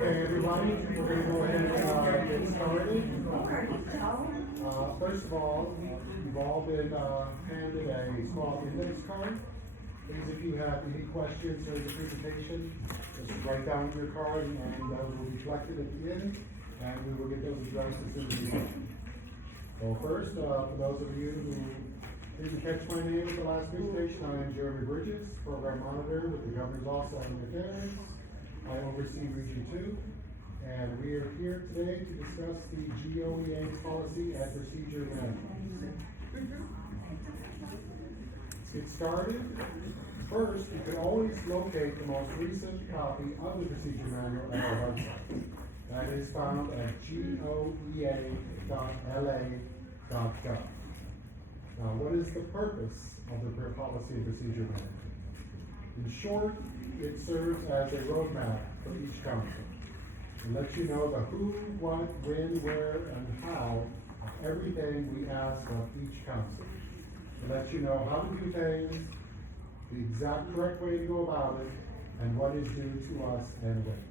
Okay, everybody, we're going to go ahead and get started. First of all, you've all been handed a small index card. Please, if you have any questions during the presentation, just write down your card and those will be collected at the end, and we will get those addressed as soon as we can. So first, for those of you who didn't catch my name at the last presentation, I am Jeremy Bridges, Program Monitor with the Governor's Office on Affairs. I oversee Region 2, and we are here today to discuss the GOEA policy and procedure manual. Let's get started. First, you can always locate the most recent copy of the procedure manual at our website. That is found at goea.la.gov. Now, what is the purpose of the policy and procedure manual? In short, it serves as a roadmap for each council. It lets you know the who, what, when, where, and how of everything we ask of each council. It lets you know how to do things, the exact correct way to go about it, and what is due to us and when.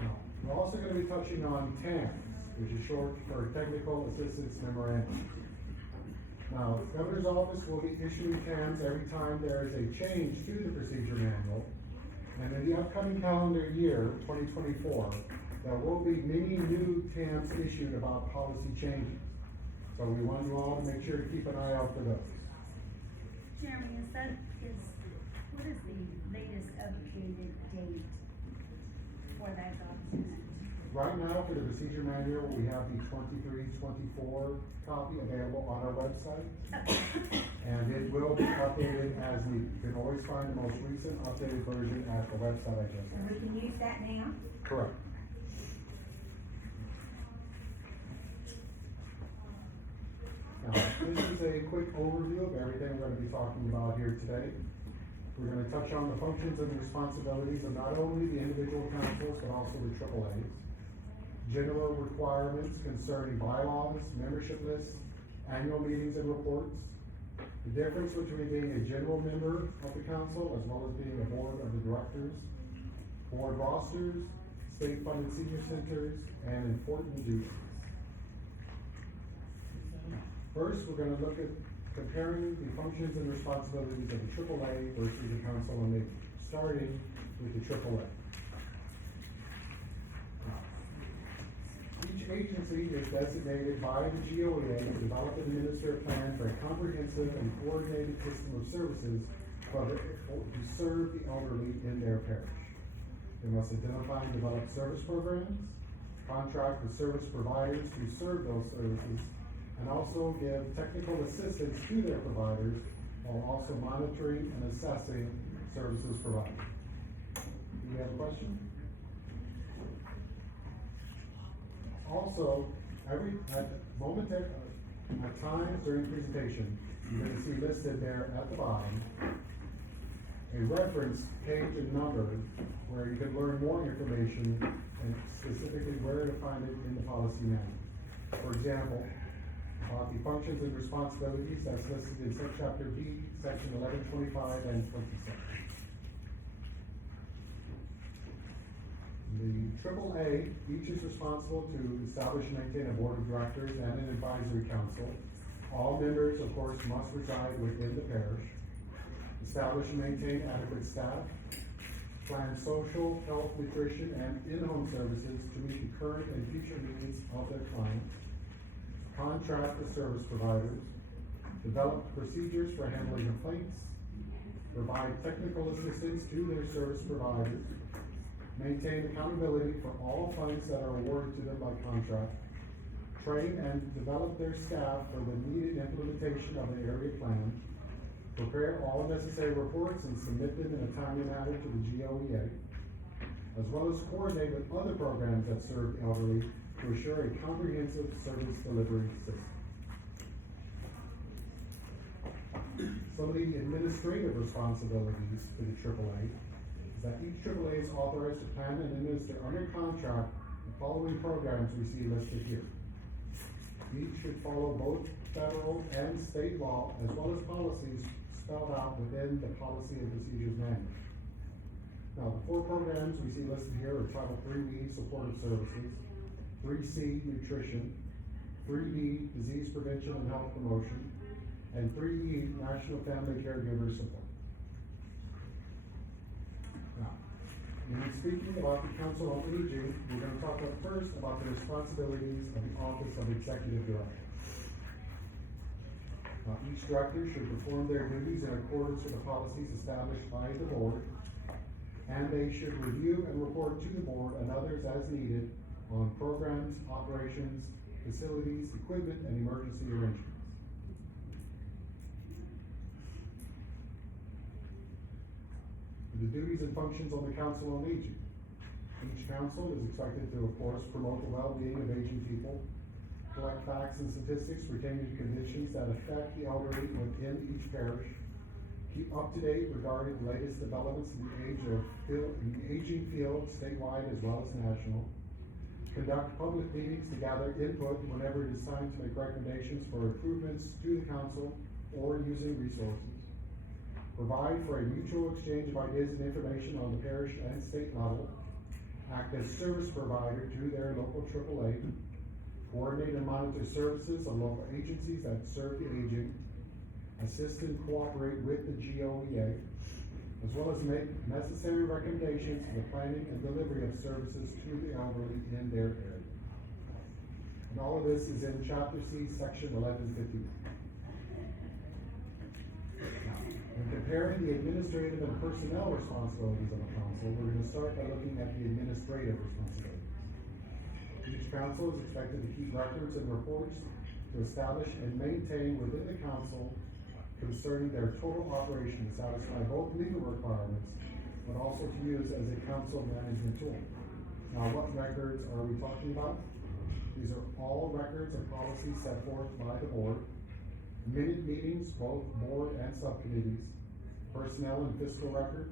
Now, we're also going to be touching on TAMs, which is short for Technical Assistance Memorandum. Now, the Governor's Office will be issuing TAMs every time there is a change to the procedure manual. And in the upcoming calendar year, 2024, there will be many new TAMs issued about policy changes. So we want you all to make sure to keep an eye out for those. Jeremy, what is the latest updated date for that document? Right now, for the procedure manual, we have the 23-24 copy available on our website. And it will be updated as needed. You can always find the most recent updated version at the website I just And we mentioned. can use that now? Correct. Now, this is a quick overview of everything we're going to be talking about here today. We're going to touch on the functions and responsibilities of not only the individual councils, but also the AAAs. General requirements concerning bylaws, membership lists, annual meetings and reports. The difference between being a general member of the council as well as being a board of the directors. Board rosters, state-funded senior centers, and important duties. First, we're going to look at comparing the functions and responsibilities of the AAA versus the council on aging, starting with the AAA. Each agency is designated by the GOEA to develop and administer a plan for a comprehensive and coordinated system of services to serve the elderly in their parish. They must identify and develop service programs, contract with service providers to serve those services, and also give technical assistance to their providers while also monitoring and assessing services provided. Do you have a question? Also, at times during the presentation, you're going to see listed there at the bottom a reference page and number where you can learn more information and specifically where to find it in the policy manual. For example, the functions and responsibilities that's listed in subchapter B, section 1125 and 26. The AAA, each is responsible to establish and maintain a board of directors and an advisory council. All members, of course, must reside within the parish. Establish and maintain adequate staff. plan social, health, nutrition, and in-home services to meet the current and future needs of their clients, contract with service providers, develop procedures for handling complaints, provide technical assistance to their service providers, maintain accountability for all funds that are awarded to them by contract, train and develop their staff for the needed implementation of the area plan, prepare all necessary reports and submit them in a timely manner to the GOEA, as well as coordinate with other programs that serve the elderly to assure a comprehensive service delivery system. Some of the administrative responsibilities for the AAA is that each AAA is authorized to plan and administer under contract the following programs we see listed here. Each should follow both federal and state law, as well as policies spelled out within the Policy and Procedures Manual. Now, the 4 programs we see listed here are Title 3B, Supportive Services, 3C, Nutrition, 3D, Disease Prevention and Health Promotion, and 3E, National Family Caregiver Support. Now, when speaking about the Council on Aging, we're going to talk first about the responsibilities of the Office of Executive Director. Each director should perform their duties in accordance with the policies established by the board, and they should review and report to the board and others as needed on programs, operations, facilities, equipment, and emergency arrangements. The duties and functions of the Council on Aging. Each council is expected to, of course, promote the well-being of aging people, collect facts and statistics pertaining to conditions that affect the elderly within each parish, keep up to date regarding the latest developments in the aging field statewide as well as national, conduct public meetings to gather input whenever it is time to make recommendations for improvements to the council or using resources, provide for a mutual exchange of ideas and information on the parish and state level, act as service provider to their local AAA, coordinate and monitor services of local agencies that serve the aging, assist and cooperate with the GOEA, as well as make necessary recommendations for the planning and delivery of services to the elderly in their area. And all of this is in Chapter C, Section 1151. When comparing the administrative and personnel responsibilities of a council, we're going to start by looking at the administrative responsibilities. Each council is expected to keep records and reports to establish and maintain within the council concerning their total operation to satisfy both legal requirements, but also to use as a council management tool. Now, what records are we talking about? These are all records and policies set forth by the board, minute meetings, both board and subcommittees, personnel and fiscal records,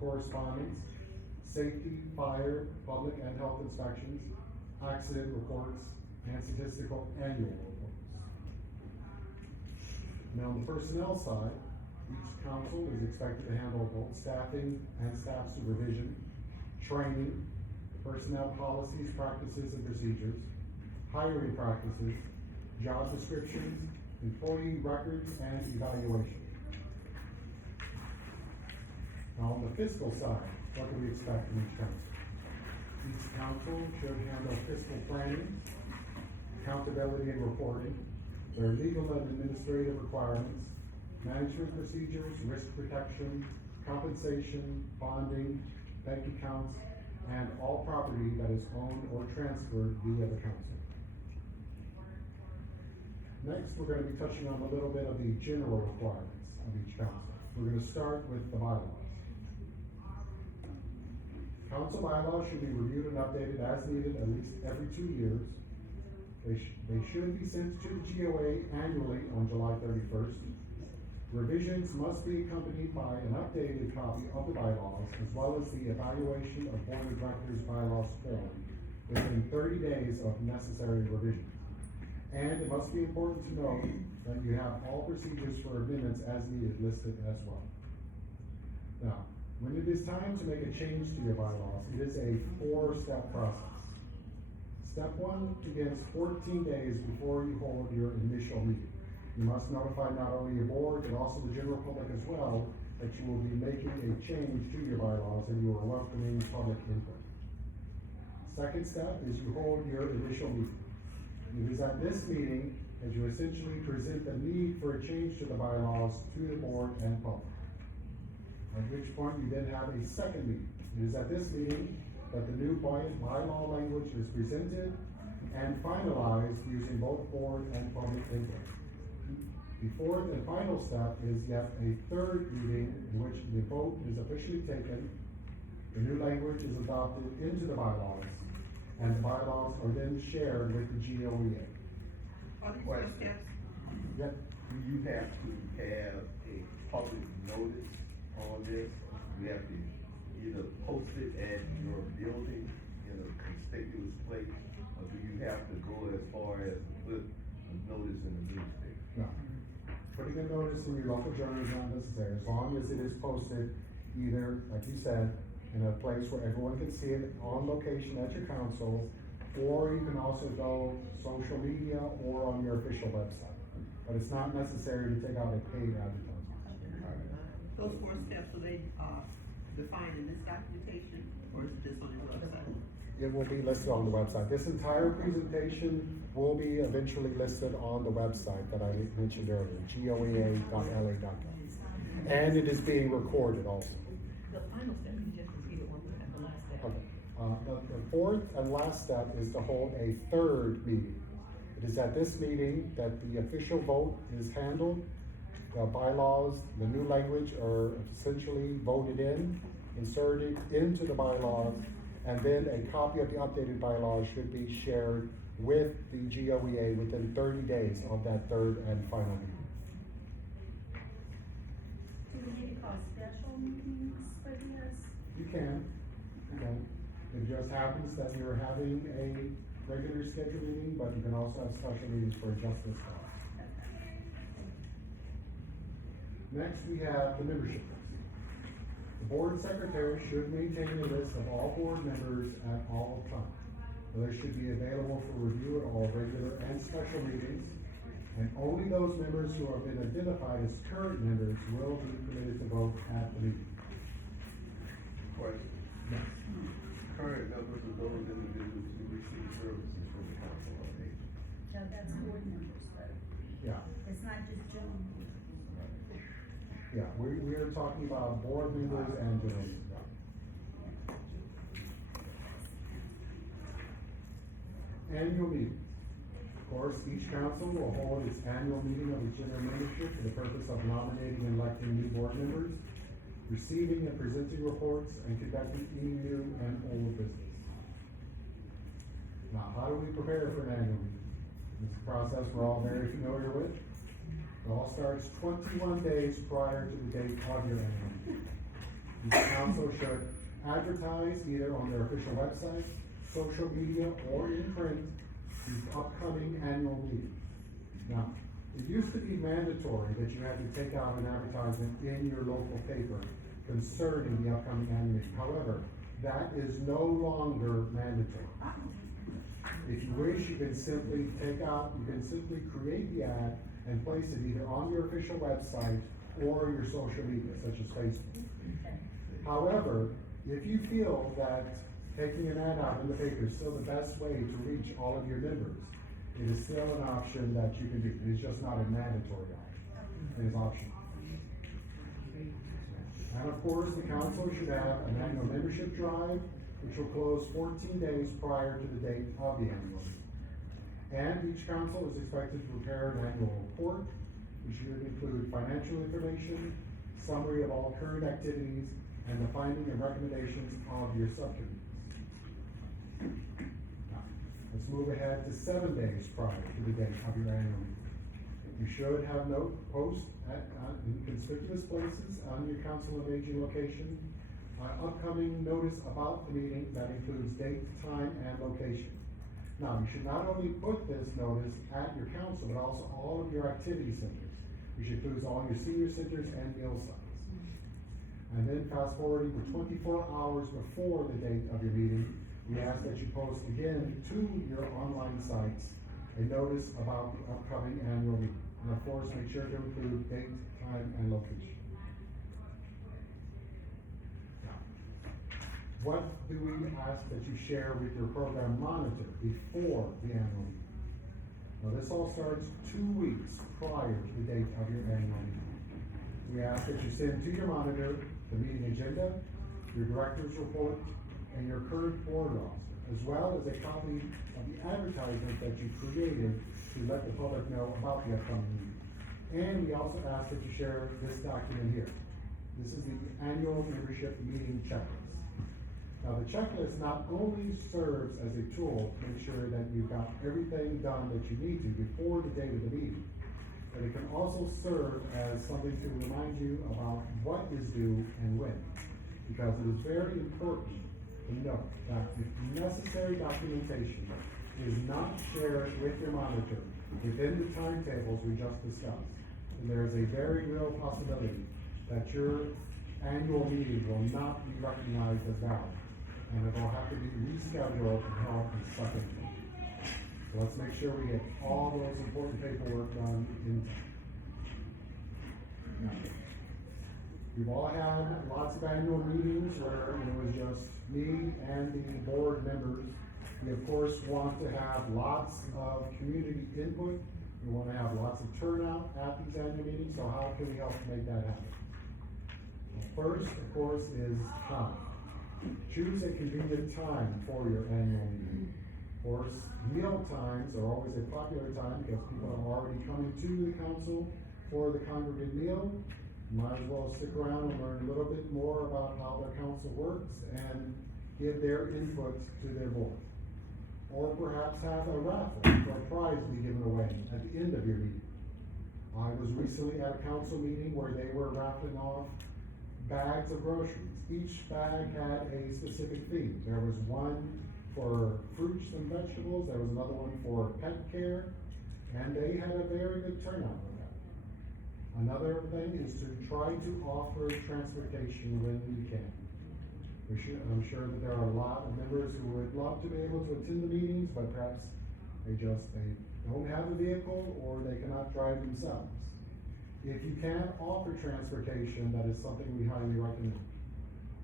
correspondence, safety, fire, public and health inspections, accident reports, and statistical annual reports. Now, on the personnel side, each council is expected to handle both staffing and staff supervision, training, personnel policies, practices, and procedures, hiring practices, job descriptions, employee records, and evaluation. Now, on the fiscal side, what do we expect from each council? Each council should handle fiscal planning, accountability and reporting, their legal and administrative requirements, management procedures, risk protection, compensation, bonding, bank accounts, and all property that is owned or transferred via the council. Next, we're going to be touching on a little bit of the general requirements of each council. We're going to start with the bylaws. Council bylaws should be reviewed and updated as needed at least every 2 years. They should be sent to the GOA annually on July 31st. Revisions must be accompanied by an updated copy of the bylaws, as well as the evaluation of Board of Directors bylaws form within 30 days of necessary revisions. And it must be important to note that you have all procedures for amendments as needed listed as well. Now, when it is time to make a change to your bylaws, it is a 4-step process. Step 1 begins 14 days before you hold your initial meeting. You must notify not only your board, but also the general public as well that you will be making a change to your bylaws and you are welcoming public input. Second step is you hold your initial meeting. It is at this meeting that you essentially present the need for a change to the bylaws to the board and public. At which point you then have a second meeting. It is at this meeting that the new bylaw language is presented and finalized using both board and public input. The fourth and final step is yet a third meeting in which the vote is officially taken, the new language is adopted into the bylaws, and the bylaws are then shared with the GOEA. Are these first steps? Yep. Do you have to have a public notice on this? You have to either post it at your building in a conspicuous place, or do you have to go as far as put a notice in the newspaper? No. Putting a notice in your local journal is not necessary, as long as it is posted either, like you said, in a place where everyone can see it on location at your council, or you can also go social media or on your official website. But it's not necessary to take out a paid advertisement. Those four steps, are they, defined in this documentation, or is it just on your website? It will be listed on the website. This entire presentation will be eventually listed on the website that I mentioned earlier, goea.la.gov. And it is being recorded also. The final step, you just repeated one, at the last step. Okay. The fourth and last step is to hold a third meeting. It is at this meeting that the official vote is handled. The bylaws, the new language are essentially voted in, inserted into the bylaws, and then a copy of the updated bylaws should be shared with the GOEA within 30 days of that third and final meeting. Do we need to call special meetings for this? You can. It just happens that you're having a regular scheduled meeting, but you can also have special meetings for just this cause. Next, we have the membership list. The board secretary should maintain a list of all board members at all times. The list should be available for review at all regular and special meetings, and only those members who have been identified as current members will be permitted to vote at the meeting. Question. Yes. Current members of those individuals who receive services from the council on aging. No, that's board members, though. Yeah. It's not just general. Yeah, we are talking about board members and general. Annual meeting. Of course, each council will hold its annual meeting of its general membership for the purpose of nominating and electing new board members, receiving and presenting reports, and conducting any new and old business. Now, how do we prepare for an annual meeting? This is a process we're all very familiar with. It all starts 21 days prior to the date of your annual meeting. Each council should advertise either on their official website, social media, or in print the upcoming annual meeting. Now, it used to be mandatory that you had to take out an advertisement in your local paper concerning the upcoming annual meeting. However, that is no longer mandatory. If you wish, you can simply create the ad and place it either on your official website or your social media, such as Facebook. However, if you feel that taking an ad out in the paper is still the best way to reach all of your members, it is still an option that you can do. It is just not a mandatory option. It is optional. And of course, the council should have an annual membership drive, which will close 14 days prior to the date of the annual meeting. And each council is expected to prepare an annual report, which should include financial information, summary of all current activities, and the finding and recommendations of your subcommittees. Now, let's move ahead to 7 days prior to the date of your annual meeting. You should have post in conspicuous places on your council of aging location, upcoming notice about the meeting that includes date, time, and location. Now, you should not only put this notice at your council, but also all of your activity centers, which includes all your senior centers and meal sites. And then fast forwarding to 24 hours before the date of your meeting, we ask that you post again to your online sites a notice about the upcoming annual meeting. And of course, make sure to include date, time, and location. what do we ask that you share with your program monitor before the annual meeting? Now, this all starts 2 weeks prior to the date of your annual meeting. We ask that you send to your monitor the meeting agenda, your director's report, and your current board roster, as well as a copy of the advertisement that you created to let the public know about the upcoming meeting. And we also ask that you share this document here. This is the annual membership meeting checklist. Now, the checklist not only serves as a tool to make sure that you've got everything done that you need to before the date of the meeting, but it can also serve as something to remind you about what is due and when. Because it is very important to note that if necessary documentation is not shared with your monitor within the timetables we just discussed, then there is a very real possibility that your annual meeting will not be recognized as valid, and it will have to be rescheduled and held in second. So let's make sure we get all those important paperwork done in time. Now, we've all had lots of annual meetings where it was just me and the board members. We of course want to have lots of community input. We want to have lots of turnout at these annual meetings, so how can we help make that happen? Well, first, of course, is time. Choose a convenient time for your annual meeting. Of course, meal times are always a popular time because people are already coming to the council for the congregate meal. Might as well stick around and learn a little bit more about how their council works and give their input to their board. Or perhaps have a raffle or a prize be given away at the end of your meeting. I was recently at a council meeting where they were raffling off bags of groceries. Each bag had a specific theme. There was one for fruits and vegetables, there was another one for pet care, and they had a very good turnout with that. Another thing is to try to offer transportation when we can. I'm sure that there are a lot of members who would love to be able to attend the meetings, but perhaps they don't have a vehicle or they cannot drive themselves. If you can offer transportation, that is something we highly recommend.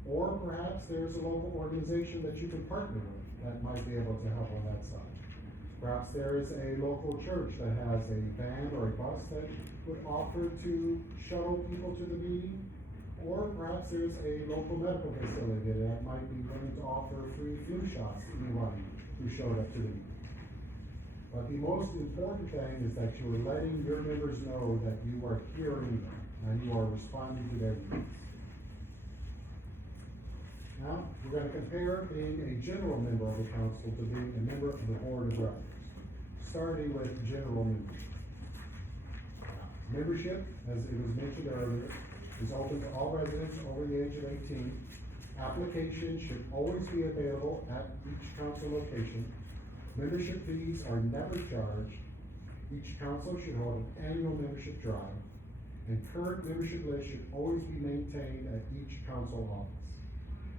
Or perhaps there's a local organization that you can partner with that might be able to help on that side. Perhaps there is a local church that has a van or a bus that would offer to shuttle people to the meeting. Or perhaps there's a local medical facility that might be willing to offer free flu shots to anyone who showed up to the meeting. But the most important thing is that you are letting your members know that you are hearing them and you are responding to their needs. Now, we're going to compare being a general member of the council to being a member of the board of directors, starting with general membership. Membership, as it was mentioned earlier, is open to all residents over the age of 18. Applications should always be available at each council location. Membership fees are never charged. Each council should hold an annual membership drive, and current membership lists should always be maintained at each council office.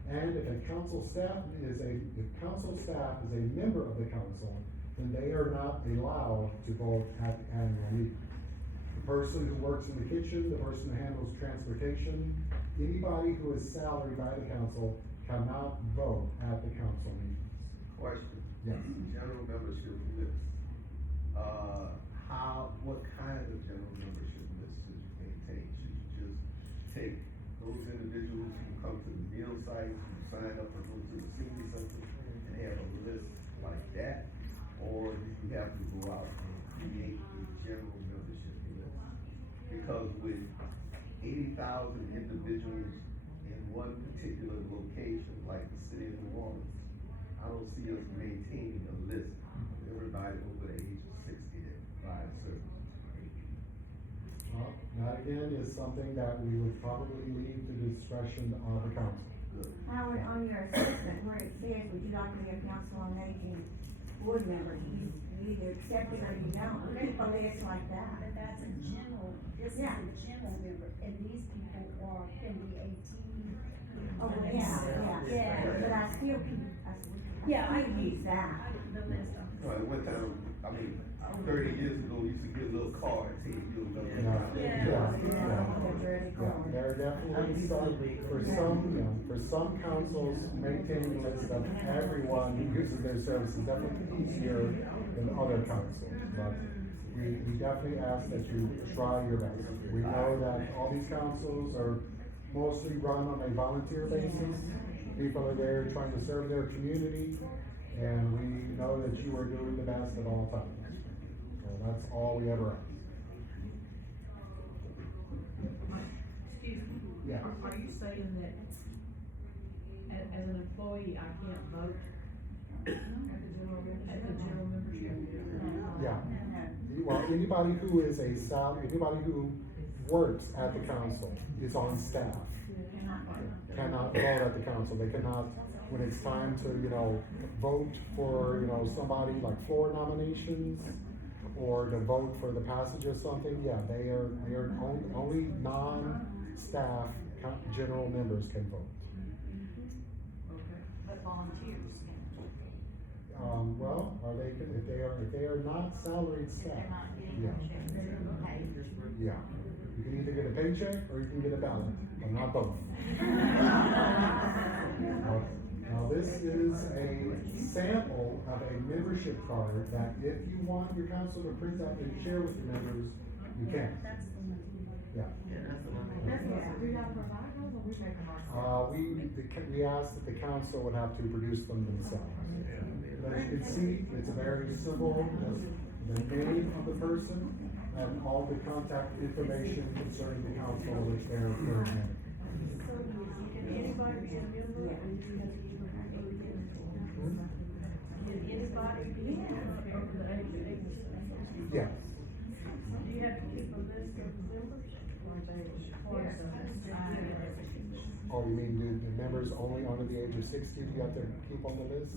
And if council staff is a member of the council, then they are not allowed to vote at the annual meeting. The person who works in the kitchen, the person who handles transportation, anybody who is salaried by the council cannot vote at the council meetings. Question. Yes. General membership list. What kind of general membership list should you maintain? Should you just take those individuals who come to the meal site, who sign up and go to the senior center and have a list like that? Or do you have to go out and create a general membership list? Because with 80,000 individuals in one particular location, like the city of New Orleans, I don't see us maintaining a list of everybody over the age of 60 that provides service. Well, that again is something that we would probably leave to the discretion of the council. Howard, on your assessment, where it says, would you like to be a council on aging board member, you either accept it or you don't, keep a list like that. But that's a general, this is Yeah. a general member, and these people are in the 18. Oh, yeah, but I still Yeah, I use that. The list of. Well, at one time, I 30 years ago, we used to get a little card, saying you'll go. There are definitely some, for some councils, maintaining a list of everyone who uses their services definitely easier than other councils, but we definitely ask that you try your best. We know that all these councils are mostly run on a volunteer basis. People are there trying to serve their community, and we know that you are doing the best at all times. So that's all we ever ask. Excuse me. Yeah. Are you saying that as an employee, I can't vote at the general membership? Yeah. Well, anybody who is anybody who works at the council is on staff. Cannot vote at the council. They cannot, when it's time to, vote for, somebody like floor nominations or to vote for the passage of something, yeah, they are only non-staff general members can vote. But volunteers Well, if they are not salaried staff, yeah. Yeah, you can either get a paycheck or you can get a ballot, but not both. Now this is a sample of a membership card that if you want your council to print out and share with your members, you can. That's the one. Yeah. Do y'all provide those or we make them ourselves? We asked that the council would have to produce them themselves. But as you can see, it's a very simple, just the name of the person and all the contact information concerning the council which they're representing. Can anybody be a member? Can anybody be a member over the age of 18? Yes. Do you have to keep a list of members? Or they, Oh, you mean the members only under the age of 60, you have to keep on the list?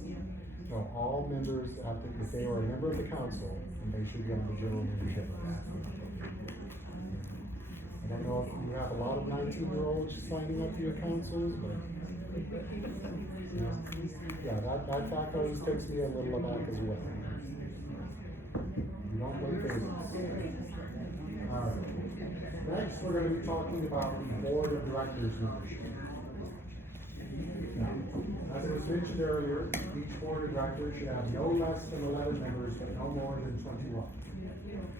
No, all members have to, if they are a member of the council, they should be on the general membership list. I don't know if you have a lot of 19-year-olds signing up to your council, but. Yeah, that fact always takes me a little aback as well. You don't play favorites. Alright. Next, we're gonna be talking about the board of directors membership. Now, as it was mentioned earlier, each board of directors should have no less than 11 members, but no more than 21.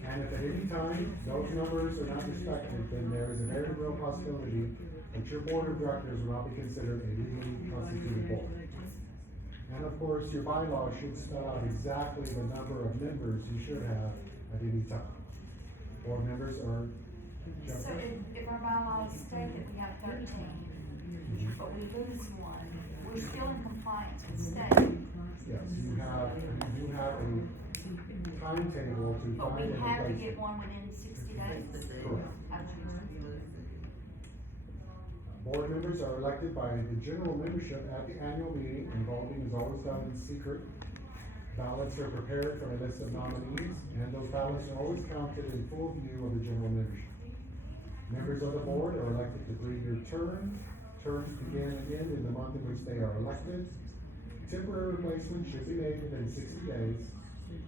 And if at any time those numbers are not respected, then there is a very real possibility that your board of directors will not be considered a legally constituted board. And of course, your bylaws should spell out exactly the number of members you should have at any time. Board members are. So if our bylaws state that we have 13, but we lose one, we're still in compliance with state. Yes, you have a timetable to But find we and have to replace. get one within 60 days. Correct. Board members are elected by the general membership at the annual meeting, and voting is always done in secret. Ballots are prepared from a list of nominees, and those ballots are always counted in full view of the general membership. Members of the board are elected to 3-year terms. Terms begin and end in the month in which they are elected. Temporary replacements should be made within 60 days,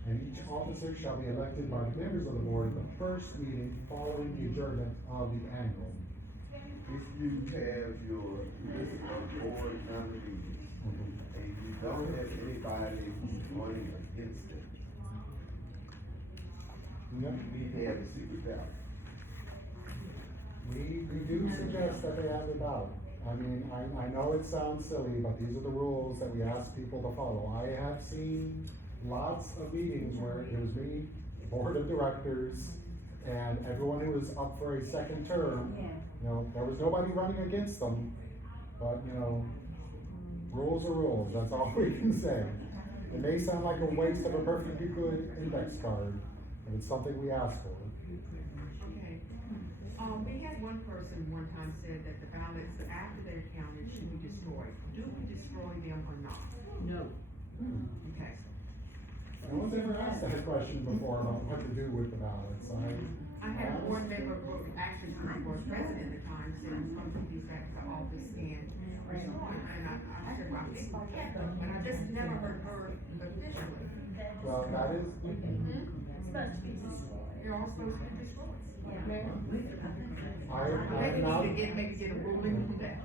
and each officer shall be elected by the members of the board at the first meeting following the adjournment of the annual. If you have your list of board nominees, and you don't have anybody who's running against it, Yep. you need to have a secret ballot. We do suggest that they have a ballot. I mean, I know it sounds silly, but these are the rules that we ask people to follow. I have seen lots of meetings where it was me, the board of directors, and everyone who was up for a second term. There was nobody running against them, but, rules are rules, that's all we can say. It may sound like a waste of a perfectly good index card, but it's something we ask for. Okay, we had one person one time said that the ballots after they're counted should be destroyed. Do we destroy them or not? No. Okay. No one's ever asked that question before about what to do with the ballots. I had a board member, actually, the board president at the time, said it's supposed to be back to the office and destroy it. And I said, well, I think we can, but I just never heard officially. Well, that is, supposed to be destroyed. They're all supposed to be destroyed. I'm not, Maybe get a ruling to do that.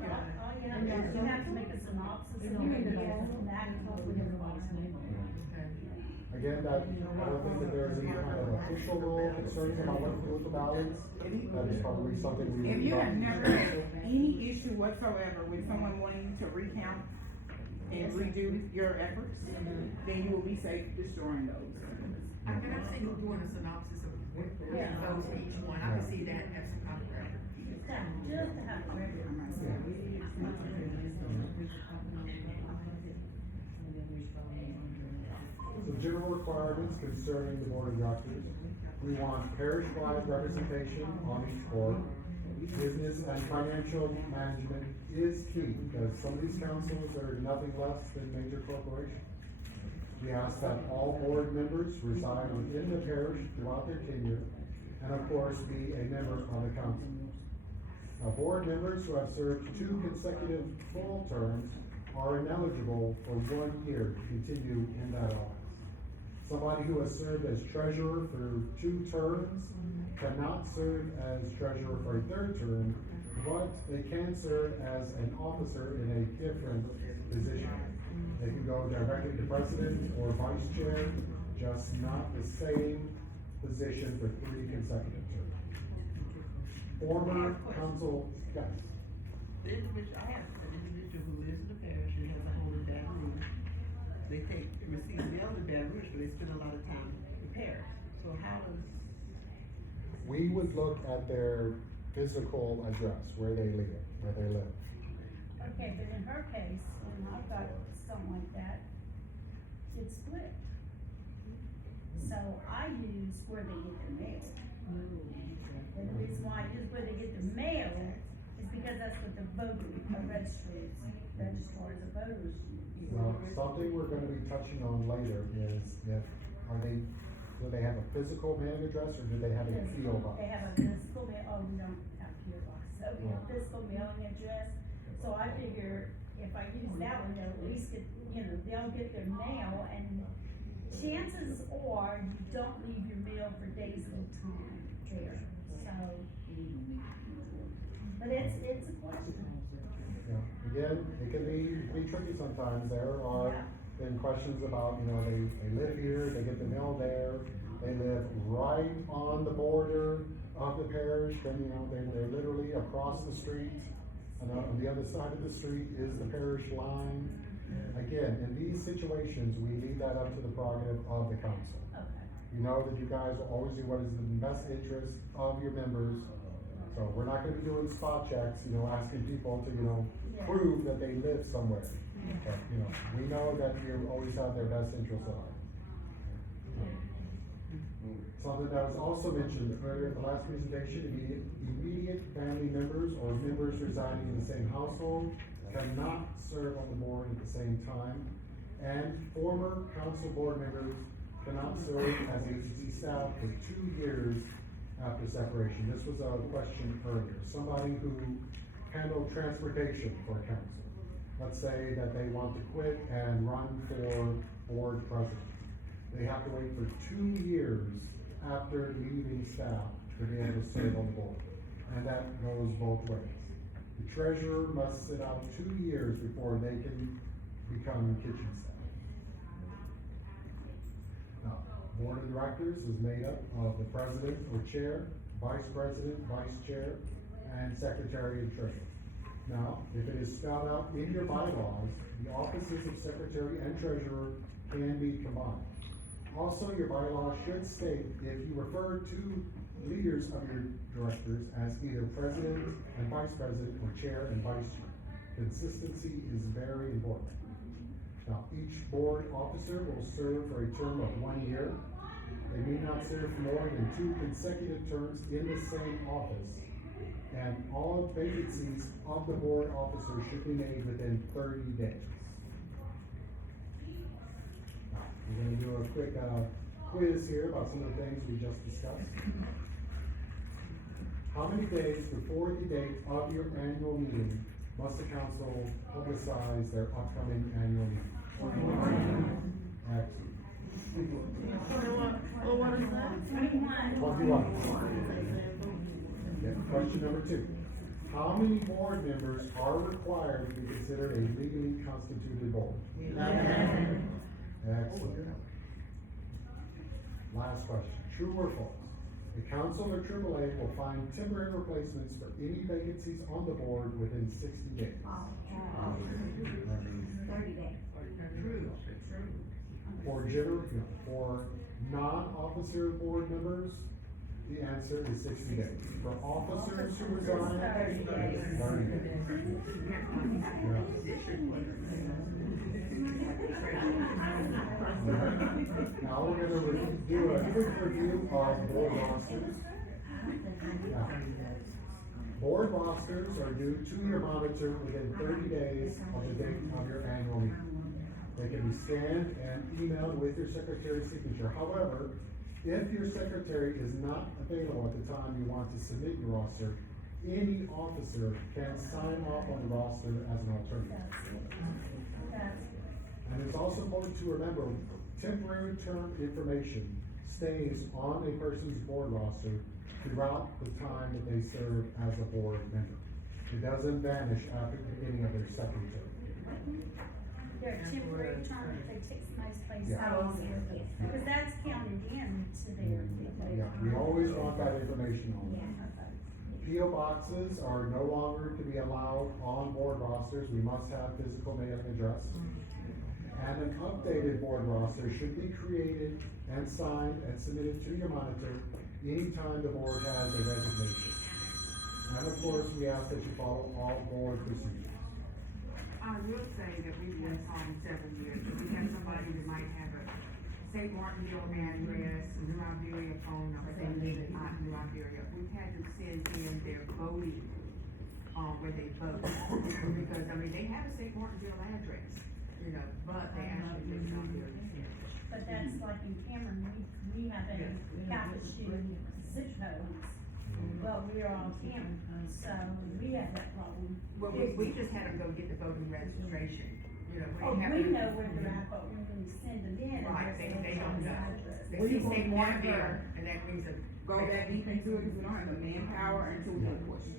All you have to do is you have to make a synopsis of it, and that With everybody's name on it. again, that, I don't think that there's any kind of official rule concerning about what to do with the ballots. That is probably something we. If you have never had any issue whatsoever with someone wanting to recount and redo your efforts, then you will be safe destroying those. I can see you doing a synopsis of what votes for each one, I can see that as some kind of record. just to have a record. So general requirements concerning the board of directors. We want parish-wide representation on each board. Business and financial management is key, because some of these councils are nothing less than major corporations. We ask that all board members reside within the parish throughout their tenure, and of course, be a member of the council. Now, board members who have served 2 consecutive full terms are ineligible for 1 year to continue in that office. Somebody who has served as treasurer for 2 terms cannot serve as treasurer for a 3rd term, but they can serve as an officer in a different position. They can go directly to president or vice chair, just not the same position for 3 consecutive terms. Former council, yes. The individual, I have an individual who lives in the parish and has a home in Baton Rouge. They receive mail in Baton Rouge, but they spend a lot of time in the parish. So how does, We would look at their physical address, where they live. Okay, but in her case, when I've got something like that, it's split. So I use where they get their mail. And the reason why I use where they get their mail is because that's what the registrars of voters use. Well, something we're gonna be touching on later is do they have a physical mailing address, or do they have a PO box? They have a physical mail, we don't have PO box, so we have physical mailing address. So I figure if I use that one, they'll at least get, they'll get their mail, and chances are you don't leave your mail for days at a time there, so. But it's a question. Yeah. Again, it can be tricky sometimes. There are been questions about, they live here, they get the mail there, they live right on the border of the parish, then, they're literally across the street, and on the other side of the street is the parish line. Again, in these situations, we leave that up to the prerogative of the council. Okay. You know that you guys will always do what is in the best interest of your members. So we're not gonna be doing spot checks, asking people to, prove that they live somewhere. But, we know that you always have their best interest at heart. Something that was also mentioned earlier in the last presentation, immediate family members or members residing in the same household cannot serve on the board at the same time. And former council board members cannot serve as agency staff for 2 years after separation. This was a question earlier. Somebody who handled transportation for council. Let's say that they want to quit and run for board president. They have to wait for 2 years after leaving staff to be able to serve on the board. And that goes both ways. The treasurer must sit out 2 years before they can become kitchen staff. Now, board of directors is made up of the president or chair, vice president, vice chair, and secretary and treasurer. Now, if it is spelled out in your bylaws, the offices of secretary and treasurer can be combined. Also, your bylaws should state if you refer to leaders of your directors as either president and vice president or chair and vice chair. Consistency is very important. Now, each board officer will serve for a term of 1 year. They may not serve more than 2 consecutive terms in the same office. And all vacancies of the board officer should be made within 30 days. Now, we're gonna do a quick quiz here about some of the things we just discussed. How many days before the date of your annual meeting must the council publicize their upcoming annual meeting? Excellent. What is that? 21. Okay, question number 2. How many board members are required to be considered a legally constituted board? Excellent. Last question, true or false? The council or AAA will find temporary replacements for any vacancies on the board within 60 days. That means 30 days. for non-officer board members, the answer is 60 days. For officers who resign, 30 days. 30 days. Now we're gonna do a quick review of board rosters. Now, board rosters are due to your monitor within 30 days of the date of your annual meeting. They can be scanned and emailed with your secretary's signature. However, if your secretary is not available at the time you want to submit your roster, any officer can sign off on the roster as an alternative. And it's also important to remember, temporary term information stays on a person's board roster throughout the time that they serve as a board member. It doesn't vanish after the beginning of their second term. Their temporary term, if they take somebody's place, Yeah. because that's counted in to their. Yeah, we always want that information on them. PO boxes are no longer to be allowed on board rosters. We must have physical mailing address. And an updated board roster should be created and signed and submitted to your monitor anytime the board has a resignation. And of course, we ask that you follow all board procedures. I will say that we've been calling several years, if we have somebody that might have a St. Martinville address, New Iberia phone number, they live in New Iberia, we've had to send in their voting, where they vote. Because, I mean, they have a St. Martinville address, you know, but they actually live in Iberia. But that's like in Cameron, we have a Catholic student, Citrus, well, we're all Cameron, so we have that problem. Well, we just had them go get the voting registration, you know. Oh, have we to- know where they're at, but when we send them in. Right, they don't know. They We see will St. never Martinville, and that means a. Go that deep into it, because we don't have the manpower and tool to push.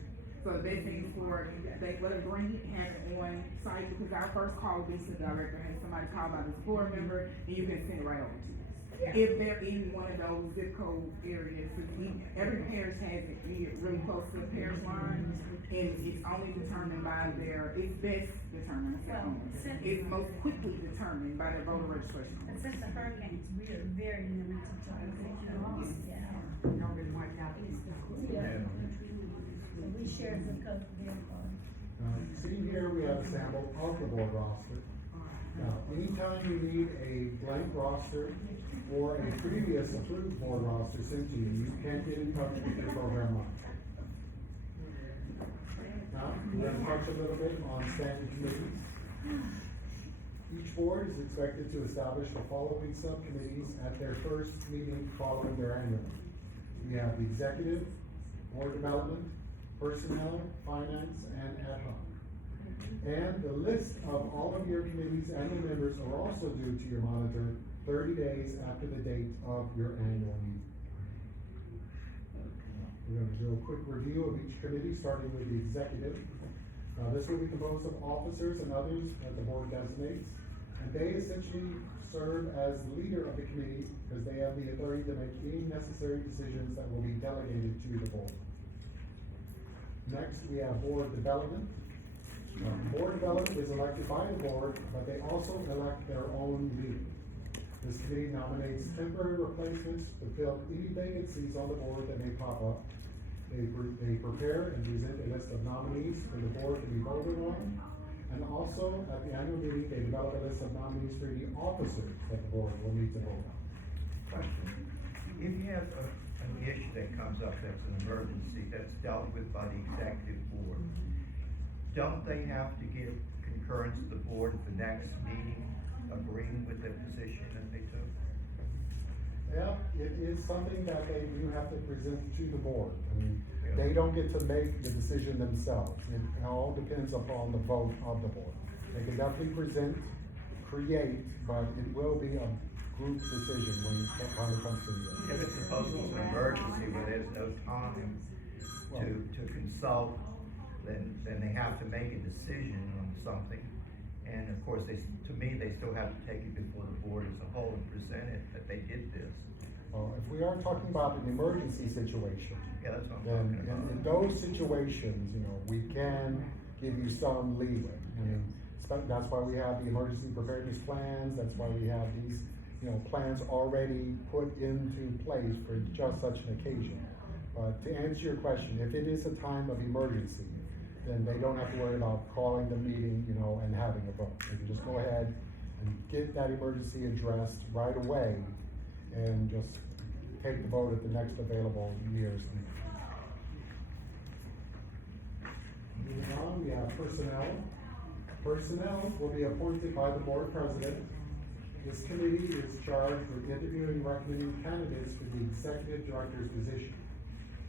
So they think for, they let us bring it, have it on site, because our first call will be to the director, hey, somebody call about this board member, and you can send it right over to us. If they're in one of those zip code areas, because every parish has it, we get really close to the parish line, and it's only determined by it's best determined, it's most quickly determined by their voter registration. But since the hurricanes, we are very limited to our victims, yeah. Don't been wiped out. Yeah. So we share the code with everybody. See here, we have a sample of the board roster. Now, anytime you need a blank roster or a previous approved board roster sent to you, you can get in touch with your program monitor. Now, we're gonna touch a little bit on standing committees. Each board is expected to establish the following subcommittees at their first meeting following their annual. We have the executive, board development, personnel, finance, and ad hoc. And the list of all of your committees and the members are also due to your monitor 30 days after the date of your annual meeting. We're gonna do a quick review of each committee, starting with the executive. Now, this will be composed of officers and others that the board designates, and they essentially serve as leader of the committee because they have the authority to make any necessary decisions that will be delegated to the board. Next, we have board development. Board development is elected by the board, but they also elect their own leader. This committee nominates temporary replacements to fill any vacancies on the board that may pop up. They prepare and present a list of nominees for the board to be voted on. And also, at the annual meeting, they develop a list of nominees for any officers that the board will need to vote on. Question. If you have an issue that comes up that's an emergency, that's dealt with by the executive board, don't they have to give concurrence to the board at the next meeting, agreeing with the position that they took? Yeah, it is something that they do have to present to the board. I mean, they don't get to make the decision themselves. It all depends upon the vote of the board. They can definitely present, create, but it will be a group decision when it comes to the. If it's supposed to be an emergency where there's no time to consult, then they have to make a decision on something. And of course, to me, they still have to take it before the board as a whole and present it, that they did this. Well, if we are talking about an emergency situation, Yeah, that's what I'm then talking about. in those situations, we can give you some leeway. I mean, that's why we have the emergency preparedness plans, that's why we have these, plans already put into place for just such an occasion. But to answer your question, if it is a time of emergency, then they don't have to worry about calling the meeting, and having a vote. They can just go ahead and get that emergency addressed right away and just take the vote at the next available year's meeting. Moving on, we have personnel. Personnel will be appointed by the board president. This committee is charged with interviewing and recommending candidates for the executive director's position.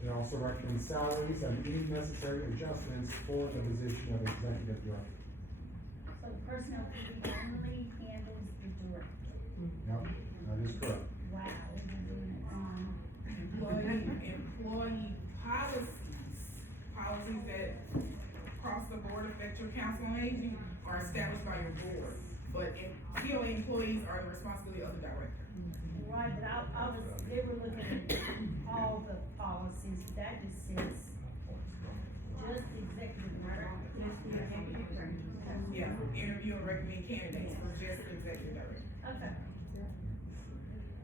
They also recommend salaries and any necessary adjustments for the position of executive director. So the personnel committee only handles the director. Yep, that is correct. Wow. Employee policies that across the board affect your council on aging are established by your board. But POA employees are the responsibility of the director. Right, but they were looking at all the policies, that just says, just the executive director. Yeah, interview and recommend candidates for just the executive director. Okay.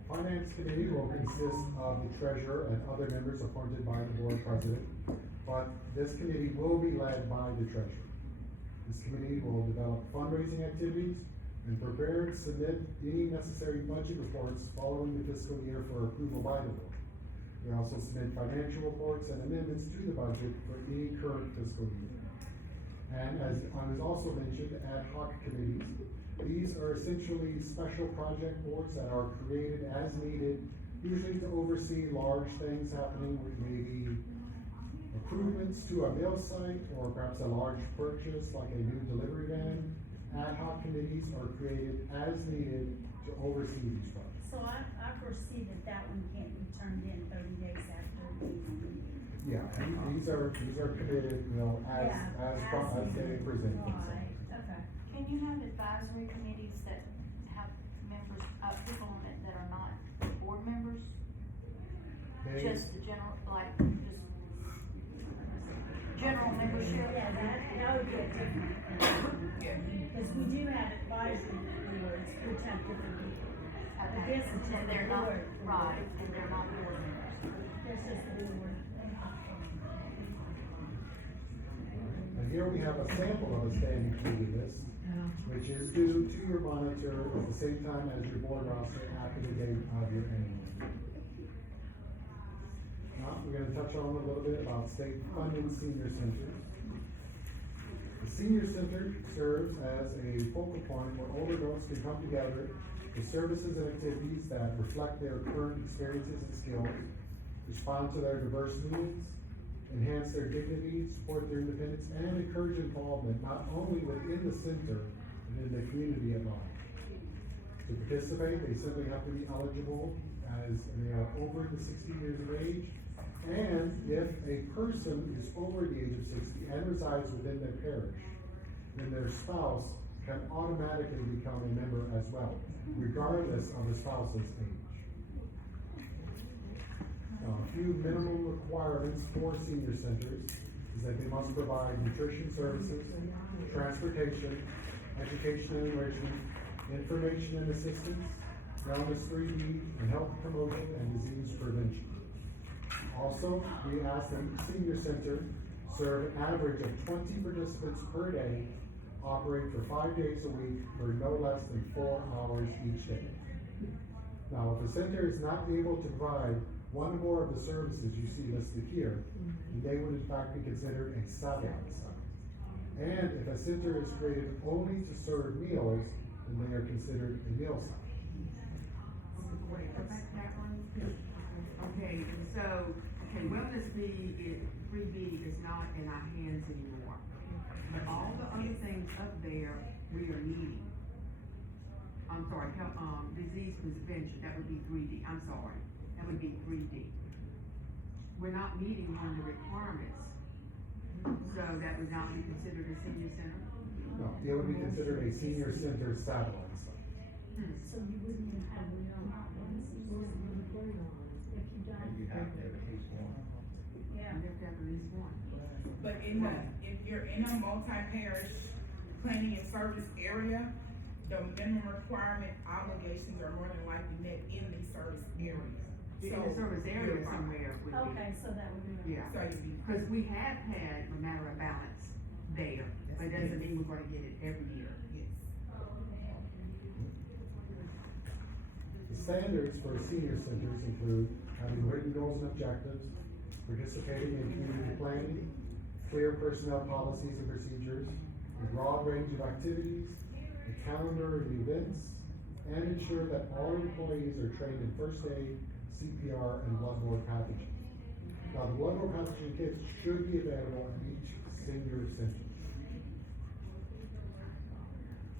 Finance committee will consist of the treasurer and other members appointed by the board president, but this committee will be led by the treasurer. This committee will develop fundraising activities and prepare and submit any necessary budget reports following the fiscal year for approval by the board. We also submit financial reports and amendments to the budget for any current fiscal year. And as I was also mentioned, ad hoc committees. These are essentially special project boards that are created as needed, usually to oversee large things happening with maybe improvements to a mill site or perhaps a large purchase like a new delivery van. Ad hoc committees are created as needed to oversee these projects. So I foresee that one can't be turned in 30 days after the meeting. Yeah, these are committed, as they present themselves. Right, okay. Can you have advisory committees that have members, people on it that are not board members? Just the general, just general membership? Yeah, that would be a different, because we do have advisory boards, which have different people. Okay, This is and they're not, board. right, and they're not board members. This is the board. And here we have a sample of a standing committee list, which is due to your monitor at the same time as your board roster after the date of your annual meeting. Now, we're gonna touch on a little bit about state funded senior centers. The senior center serves as a focal point where older adults can come together with services and activities that reflect their current experiences and skills, respond to their diverse needs, enhance their dignity, support their independence, and encourage involvement not only within the center, but in the community at large. To participate, they simply have to be eligible as they are over the 60 years of age. And if a person is over the age of 60 and resides within their parish, then their spouse can automatically become a member as well, regardless of the spouse's age. Now, a few minimum requirements for senior centers is that they must provide nutrition services, transportation, education and enrichment, information and assistance, wellness 3D, and health promotion and disease prevention. Also, we ask that each senior center serve an average of 20 participants per day, operate for 5 days a week for no less than 4 hours each day. Now, if a center is not able to provide one or more of the services you see listed here, they would in fact be considered a satellite site. And if a center is created only to serve meals, then they are considered a meal site. Wait, go back to that one. Okay, so, wellness B is, 3B is not in our hands anymore. But all the other things up there, we are needing. I'm sorry, disease prevention, that would be 3D, I'm sorry, that would be 3D. We're not meeting on the requirements, so that would not be considered a senior center? No, it would be considered a senior center satellite site. So you wouldn't even have one senior center if you don't. You have to have at least one. Yeah. You have to have at least one. But if you're in a multi-parish planning and service area, the minimum requirement obligations are more than likely met in the service area. In the service area somewhere would be. Okay, so that would be. Yeah, So you'd be. cause we have had a matter of balance there, but that doesn't mean we're gonna get it every year. Yes. The standards for senior centers include having written goals and objectives, participating in community planning, clear personnel policies and procedures, a broad range of activities, a calendar of events, and ensure that all employees are trained in first aid, CPR, and bloodborne pathogens. Now, the bloodborne pathogen kits should be available at each senior center.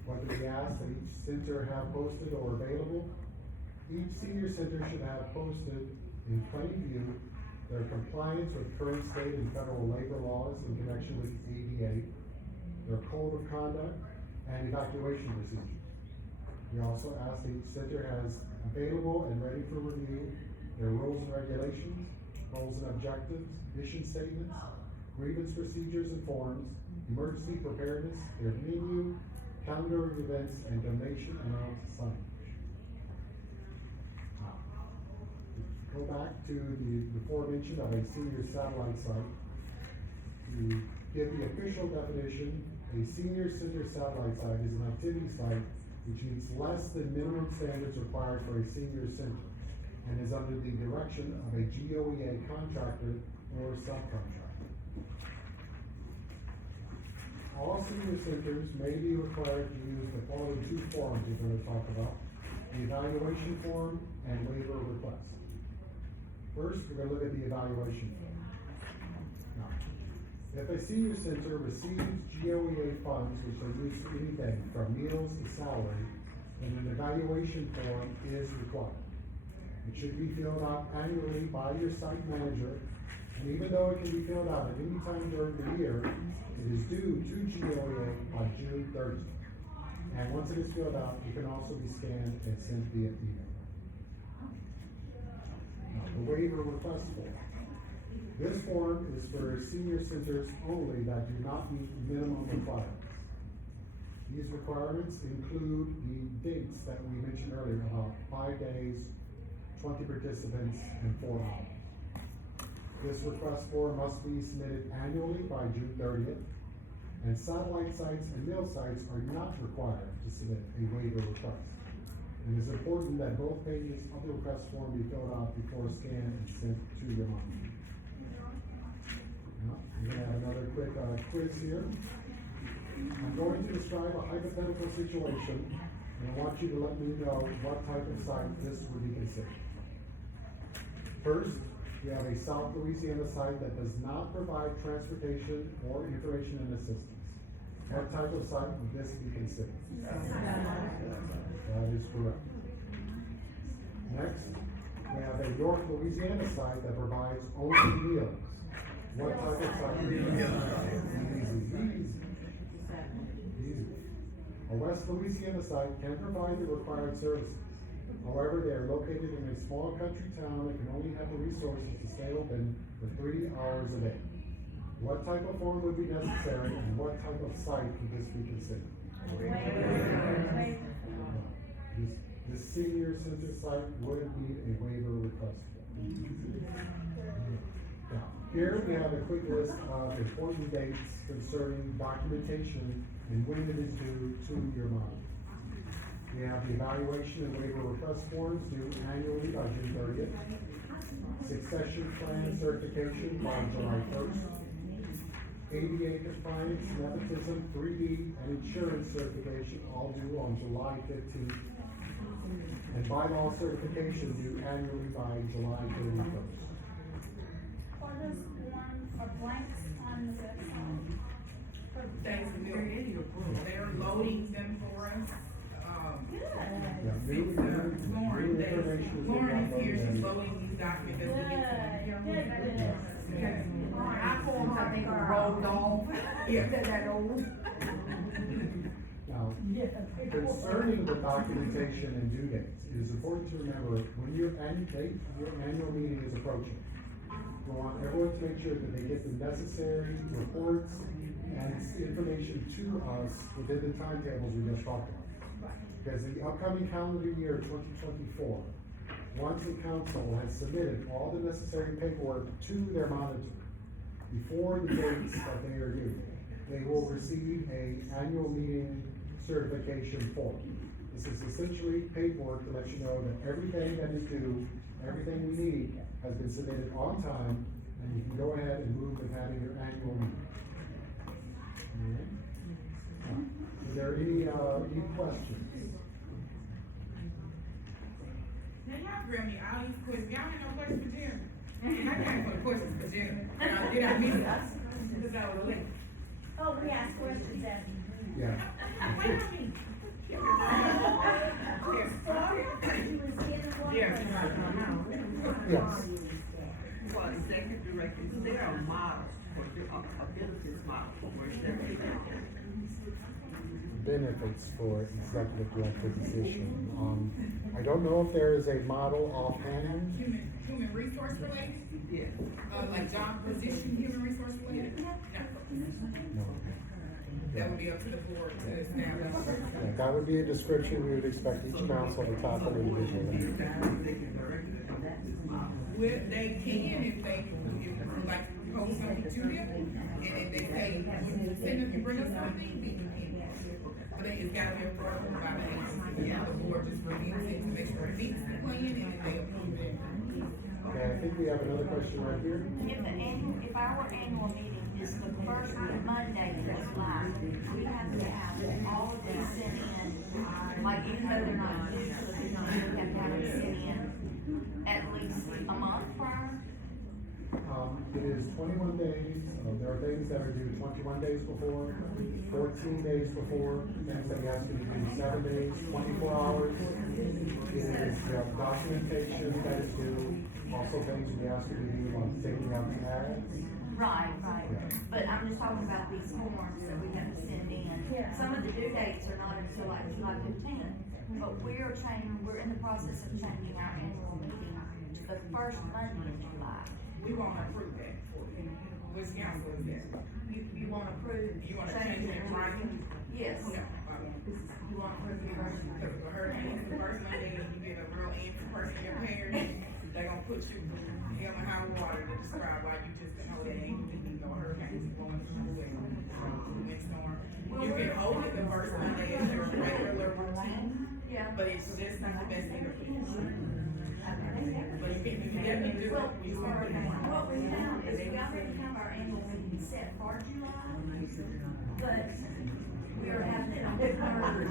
Whether we ask that each center have posted or available, each senior center should have posted in plain view their compliance with current state and federal labor laws in connection with ADA, their code of conduct, and evacuation procedures. We also ask that each center has available and ready for review their rules and regulations, goals and objectives, mission statements, grievance procedures and forms, emergency preparedness, their menu, calendar of events, and donation amounts signage. Go back to the aforementioned of a senior satellite site. To give the official definition, a senior center satellite site is an activity site which meets less than minimum standards required for a senior center and is under the direction of a GOEA contractor or subcontractor. All senior centers may be required to use the following two forms we're going to talk about: the evaluation form and waiver request. First, we're going to look at the evaluation form. Now, if a senior center receives GOEA funds, which they use for anything from meals to salary, then an evaluation form is required. It should be filled out annually by your site manager, and even though it can be filled out at any time during the year, it is due to GOEA by June 30th. And once it is filled out, it can also be scanned and sent via email. Now, the waiver request form. This form is for senior centers only that do not meet minimum requirements. These requirements include the dates that we mentioned earlier, about 5 days, 20 participants, and 4 hours. This request form must be submitted annually by June 30th, and satellite sites and mill sites are not required to submit a waiver request. It is important that both pages of the request form be filled out before scanned and sent to your monitor. Now, we're gonna have another quick quiz here. I'm going to describe a hypothetical situation, and I want you to let me know what type of site this would be considered. First, we have a South Louisiana site that does not provide transportation or information and assistance. What type of site would this be considered? That is correct. Next, we have a York, Louisiana site that provides only meals. What type of site? Easy. A West Louisiana site can provide the required services. However, they are located in a small country town that can only have the resources to stay open for 3 hours a day. What type of form would be necessary, and what type of site would this be considered? This senior center site would need a waiver request. Now, here we have a quick list of important dates concerning documentation and when it is due to your monitor. We have the evaluation and waiver request forms due annually by June 30th. Succession plan certification by July 1st. ADA compliance, nepotism, 3D, and insurance certification all due on July 15th. And bylaw certification due annually by July 31st. Are those forms or blanks on the website? Thanks, they're loading them for us. Yeah, Good. Lauren, new information is Lauren is here, being she's uploaded. loading these documents as we get to them. Good. Our forms, I think, are rolled off. Yeah. That old. Now, Yeah. concerning the documentation and due dates, it is important to remember when your annual meeting is approaching, we want everyone to make sure that they get the necessary reports and information to us within the timetables we just talked about. Because the upcoming calendar year 2024, once the council has submitted all the necessary paperwork to their monitor before the dates that they are due, they will receive a annual meeting certification form. This is essentially paperwork to let you know that everything that is due, everything we need has been submitted on time, and you can go ahead and move with having your annual meeting. Alright. Is there any questions? Now y'all grab me all these questions, y'all ain't no questions for Jeremy. And I got some questions for Jeremy. Did I miss it? Because I was late. Oh, we ask questions after you. Yeah. What do you mean? Sorry, you was given one. Yes. Well, executive directors, there are models for abilities models for executive directors. Benefits for executive director position. I don't know if there is a model offhand. Human resource related? Yes. Like job position, human resource related? No. No. That would be up to the board to establish. Yeah, that would be a description we would expect each council to tackle individually. Well, they can if like, post something to them, and if they say, send us, bring us something, then you can. But it's gotta be approved by the agency, the board just reviews it to make sure it meets the plan, and if they approve it. Okay, I think we have another question right here. If our annual meeting is the first Monday of July, we have to have all of these sent in, like even though they're not due to the 15th, we have to have them sent in at least a month prior. It is 21 days, there are things that are due 21 days before, 14 days before, things that you have to do 7 days, 24 hours. It is documentation that is due, also things we ask you to do, like taking out tags. Right. Yeah. But I'm just talking about these forms that we have to send in. Some of the due dates are not until like July 15th, but we're in the process of changing our annual meeting to the first Monday of July. We won't approve that for you. Which council is that? You want to approve? You wanna change it in writing? Yes. No. You want to approve the first? Because if a hurricane is the first Monday, and you get a real antsy person in your parents, they gonna put you in hell and high water to describe why you just know that ain't even no hurricanes going through and windstorm. You can hold it the first Monday as your regular routine, Yeah. but it's just not the best thing to put you through. But you can, you definitely do Well, it, we just gonna put it in. what we found is we already have our annual meeting set for July, but we are having it on the third.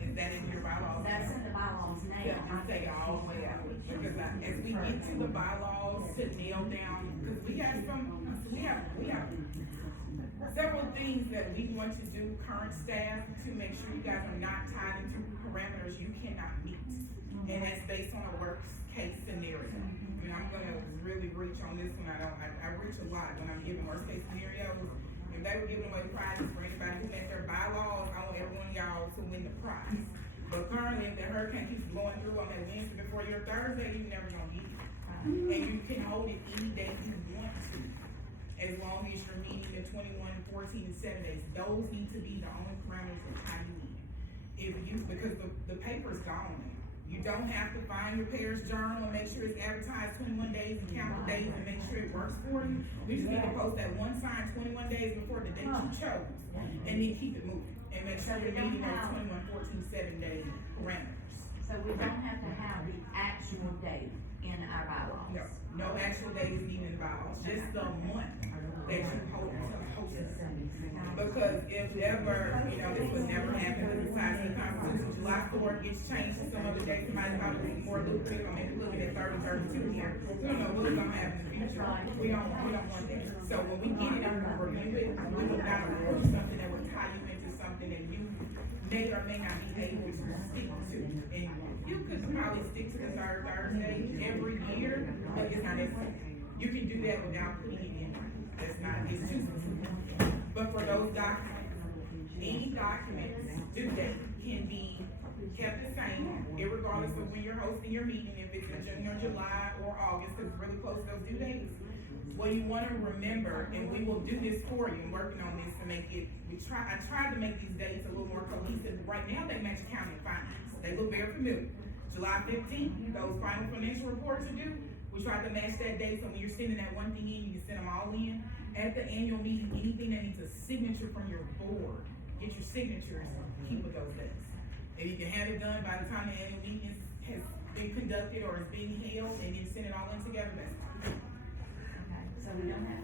Is that in your bylaws? That's in the bylaws now. Yeah, just take it all the way out, because as we get to the bylaws to nail down, because we have several things that we want to do, current staff, to make sure you guys are not tied into parameters you cannot meet. And that's based on a worst case scenario. I mean, I'm gonna really reach on this one, I reach a lot when I'm giving worst case scenarios. If they were giving away prizes for anybody who met their bylaws, I want every one of y'all to win the prize. But currently, if the hurricane keeps blowing through on that Wednesday before your Thursday, you're never gonna get it. And you can hold it any day you want to, as long as you're meeting the 21, 14, and 7 days. Those need to be the only parameters of how you win. Because the paper's gone now. You don't have to find your parish journal and make sure it's advertised 21 days and count the days and make sure it works for you. We just need to post that one sign 21 days before the date you chose, and then keep it moving, and make sure you're meeting those 21, 14, 7-day parameters. So we don't have to have the actual date in our bylaws. No actual date is needed in the bylaws, just the month that you host it. Because if ever, this would never happen with the size of the Constitution, July 4th gets changed to some other date, somebody thought it was more lucrative, or maybe looking at 30, 32 here. We don't know what's gonna happen in the future. We don't want that. So when we get it and we review it, we would not approve something that would tie you into something that you may or may not be able to stick to. And you could probably stick to the third Thursday every year, but it's not necessary. You can do that without putting it in. That's not, it's just, but for those documents, any documents, due date can be kept the same, irregardless of when you're hosting your meeting, if it's in June or July or August, because it's really close to those due dates. What you wanna remember, and we will do this for you, I'm working on this to make it, I tried to make these dates a little more cohesive. Right now, they match accounting and finance, they look very familiar. July 15th, those final financial reports are due. We tried to match that date, so when you're sending that one thing in, you can send them all in. At the annual meeting, anything that needs a signature from your board, get your signatures, keep with those dates. If you can have it done by the time the annual meeting has been conducted or is being held, and then send it all in together, that's fine. Okay, so we don't have